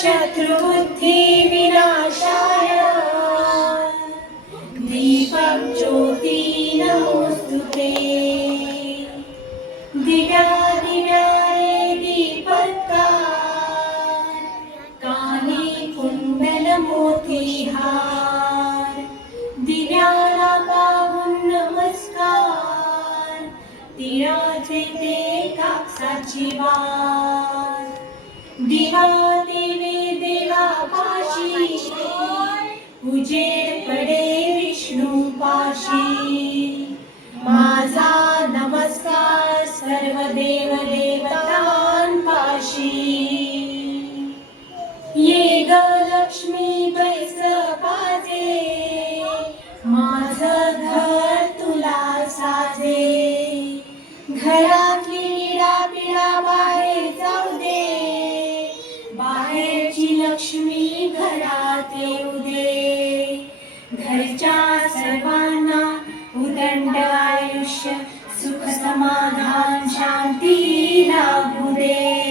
शत्रुबुद्धि विनाशाय दीपक ज्योति नमोस्तुते। दिव्या दिव्याये दीपत्कार कानी कुंडल मोतीहार दिव्याला पाहून नमस्कार तिळाचे ते कापसाची वार दिवा देवे देवा पाशी उजेड पडे विष्णू पाशी माझा नमस्कार सर्व देव देवतांपाशी ये ग लक्ष्मी बैस पाजे माझं घर तुला साजे घरातली निडापिडा बाहेर जाऊ दे बाहेरची लक्ष्मी घरात येऊ दे घरच्या सर्वांना उदंड आयुष्य सुख समाधान शांती लाभू दे।